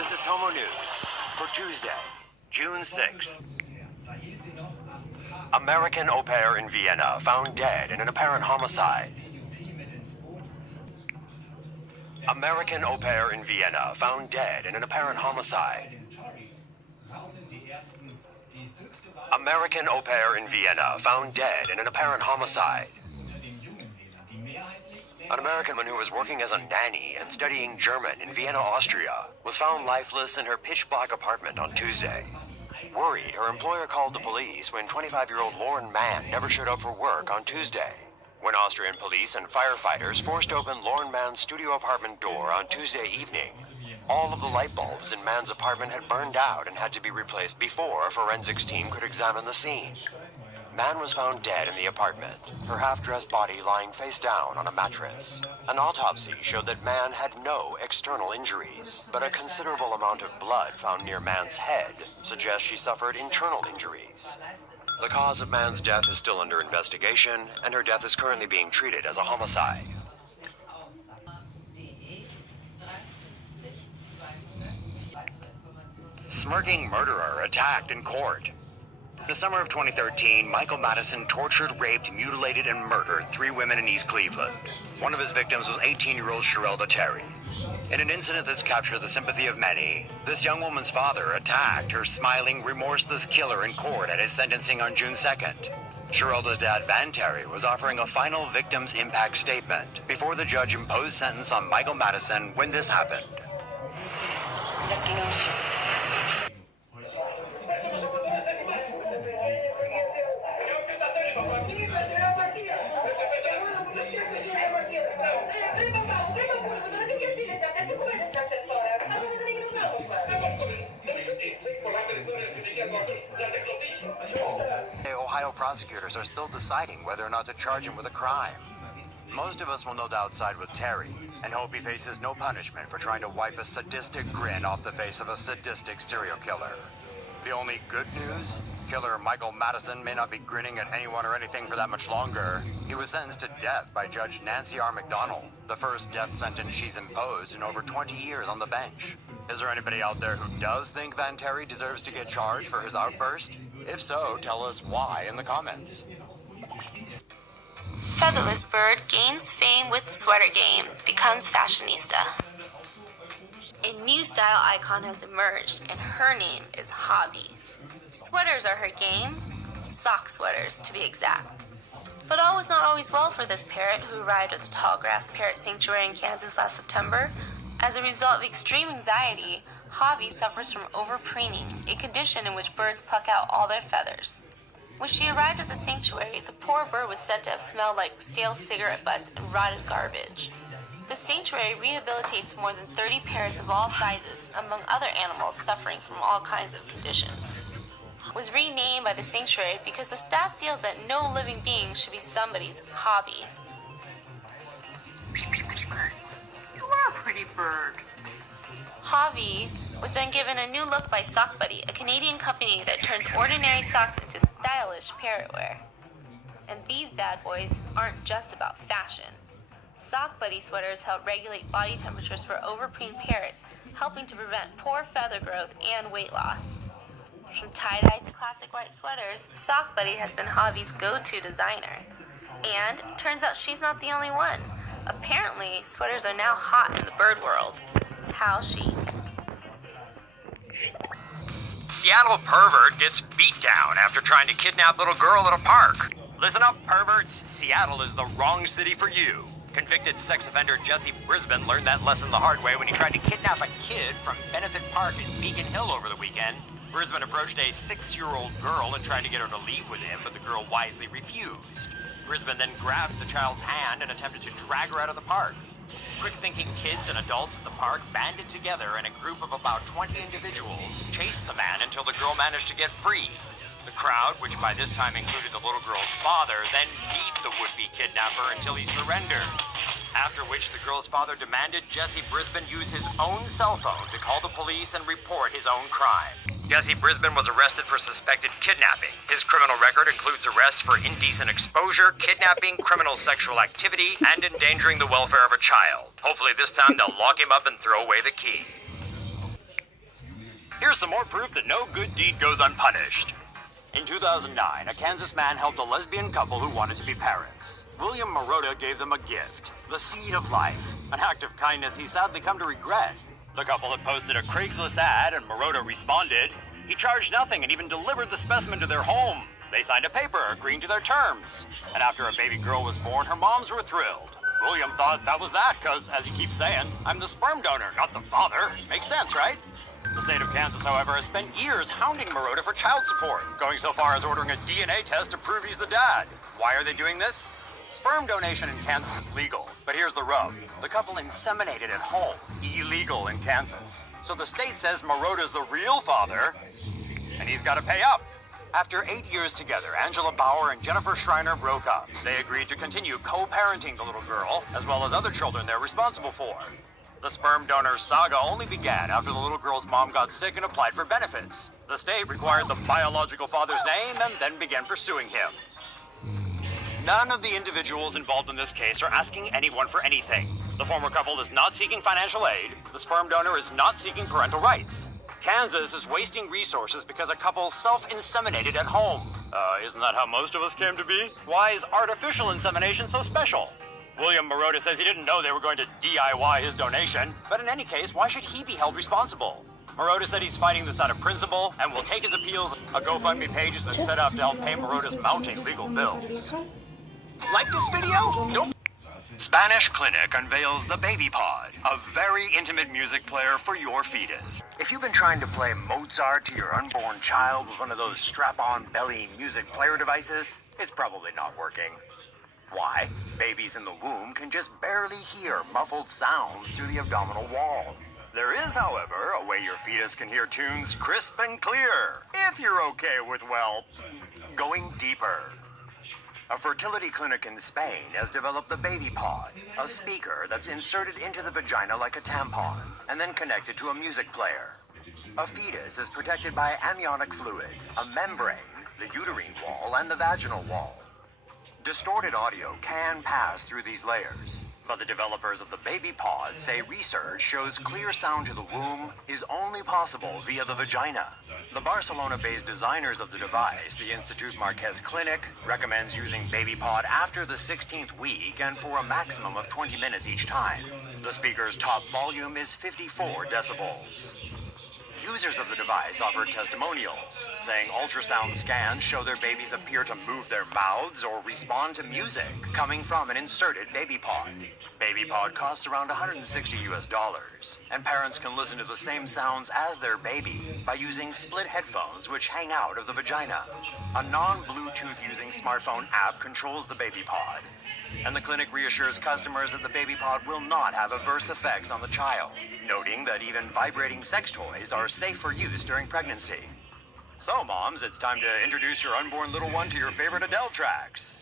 This is Tomonews for Tuesday, June 6th. American au pair in Vienna found dead in an apparent homicide. American au pair in Vienna found dead in an apparent homicide. American au pair in Vienna found dead in an apparent homicide. An American woman who was working as a nanny and studying German in Vienna, Austria, was found lifeless in her pitch-black apartment on Tuesday. Worried, her employer called the police when 25-year-old Lauren Mann never showed up for work on Tuesday. When Austrian police and firefighters forced open Lauren Mann's studio apartment door on Tuesday evening, all of the light bulbs in Mann's apartment had burned out and had to be replaced before a forensics team could examine the scene. Mann was found dead in the apartment, her half-dressed body lying face down on a mattress. An autopsy showed that Mann had no external injuries, but a considerable amount of blood found near Mann's head suggests she suffered internal injuries. The cause of Mann's death is still under investigation, and her death is currently being treated as a homicide. Smirking murderer attacked in court. In the summer of 2013, Michael Madison tortured, raped, mutilated, and murdered 3 women in East Cleveland. One of his victims was 18-year-old Sherelda Terry. In an incident that's captured the sympathy of many, this young woman's father attacked her smiling, remorseless killer in court at his sentencing on June 2nd. Sherelda's dad, Van Terry, was offering a final victim's impact statement before the judge imposed sentence on Michael Madison when this happened. Ohio prosecutors are still deciding whether or not to charge him with a crime. Most of us will no doubt side with Terry and hope he faces no punishment for trying to wipe a sadistic grin off the face of a sadistic serial killer. The only good news? Killer Michael Madison may not be grinning at anyone or anything for that much longer. He was sentenced to death by Judge Nancy R. McDonald, the first death sentence she's imposed in over 20 years on the bench. Is there anybody out there who does think Van Terry deserves to get charged for his outburst? If so, tell us why in the comments. Featherless bird gains fame with sweater game, becomes fashionista. A new style icon has emerged, and her name is Hobby. Sweaters are her game, sock sweaters to be exact. But all was not always well for this parrot who arrived at the Tallgrass Parrot Sanctuary in Kansas last September. As a result of extreme anxiety, Hobby suffers from overpreening, a condition in which birds pluck out all their feathers. When she arrived at the sanctuary, the poor bird was said to have smelled like stale cigarette butts and rotted garbage. The sanctuary rehabilitates more than 30 parrots of all sizes, among other animals suffering from all kinds of conditions. It was renamed by the sanctuary because the staff feels that no living being should be somebody's hobby. You are a pretty bird. Hobby was then given a new look by Sock Buddy, a Canadian company that turns ordinary socks into stylish parrot wear. And these bad boys aren't just about fashion. Sock Buddy sweaters help regulate body temperatures for overpreened parrots, helping to prevent poor feather growth and weight loss. From tie-dye to classic white sweaters, Sock Buddy has been Hobby's go-to designer. And turns out she's not the only one. Apparently, sweaters are now hot in the bird world. How chic. Seattle pervert gets beat down after trying to kidnap little girl at a park. Listen up, perverts. Seattle is the wrong city for you. Convicted sex offender Jesse Brisbane learned that lesson the hard way when he tried to kidnap a kid from Benefit Park in Beacon Hill over the weekend. Brisbane approached a 6-year-old girl and tried to get her to leave with him, but the girl wisely refused. Brisbane then grabbed the child's hand and attempted to drag her out of the park. Quick-thinking kids and adults at the park banded together, and a group of about 20 individuals chased the man until the girl managed to get free. The crowd, which by this time included the little girl's father, then beat the would-be kidnapper until he surrendered. After which the girl's father demanded Jesse Brisbane use his own cell phone to call the police and report his own crime. Jesse Brisbane was arrested for suspected kidnapping. His criminal record includes arrests for indecent exposure, kidnapping, criminal sexual activity, and endangering the welfare of a child. Hopefully this time they'll lock him up and throw away the key. Here's some more proof that no good deed goes unpunished. In 2009, a Kansas man helped a lesbian couple who wanted to be parents. William Marotta gave them a gift, the seed of life, an act of kindness he sadly come to regret. The couple had posted a Craigslist ad and Marotta responded. He charged nothing and even delivered the specimen to their home. They signed a paper agreeing to their terms. And after a baby girl was born, her moms were thrilled. William thought that was that because, as he keeps saying, I'm the sperm donor, not the father. Makes sense, right? The state of Kansas, however, has spent years hounding Marotta for child support, going so far as ordering a DNA test to prove he's the dad. Why are they doing this? Sperm donation in Kansas is legal, but here's the rub. The couple inseminated at home, illegal in Kansas. So the state says Marotta's the real father, and he's got to pay up. After 8 years together, Angela Bauer and Jennifer Schreiner broke up. They agreed to continue co-parenting the little girl, as well as other children they're responsible for. The sperm donor saga only began after the little girl's mom got sick and applied for benefits. The state required the biological father's name and then began pursuing him. None of the individuals involved in this case are asking anyone for anything. The former couple is not seeking financial aid. The sperm donor is not seeking parental rights. Kansas is wasting resources because a couple self-inseminated at home. Isn't that how most of us came to be? Why is artificial insemination so special? William Marotta says he didn't know they were going to DIY his donation, but in any case, why should he be held responsible? Marotta said he's fighting this out of principle and will take his appeals. A GoFundMe page has been set up to help pay Marotta's mounting legal bills. Like this video? Don't. Spanish Clinic unveils the Baby Pod, a very intimate music player for your fetus. If you've been trying to play Mozart to your unborn child with one of those strap-on belly music player devices, it's probably not working. Why? Babies in the womb can just barely hear muffled sounds through the abdominal wall. There is, however, a way your fetus can hear tunes crisp and clear, if you're okay with, well, going deeper. A fertility clinic in Spain has developed the Baby Pod, a speaker that's inserted into the vagina like a tampon, and then connected to a music player. A fetus is protected by amniotic fluid, a membrane, the uterine wall, and the vaginal wall. Distorted audio can pass through these layers, but the developers of the Baby Pod say research shows clear sound to the womb is only possible via the vagina. The Barcelona-based designers of the device, the Institut Marquez Clinic, recommends using Baby Pod after the 16th week and for a maximum of 20 minutes each time. The speaker's top volume is 54 decibels. Users of the device offer testimonials, saying ultrasound scans show their babies appear to move their mouths or respond to music coming from an inserted Baby Pod. Baby Pod costs around $160, and parents can listen to the same sounds as their baby by using split headphones which hang out of the vagina. A non-Bluetooth using smartphone app controls the Baby Pod, and the clinic reassures customers that the Baby Pod will not have adverse effects on the child, noting that even vibrating sex toys are safe for use during pregnancy. So, moms, it's time to introduce your unborn little one to your favorite Adele tracks.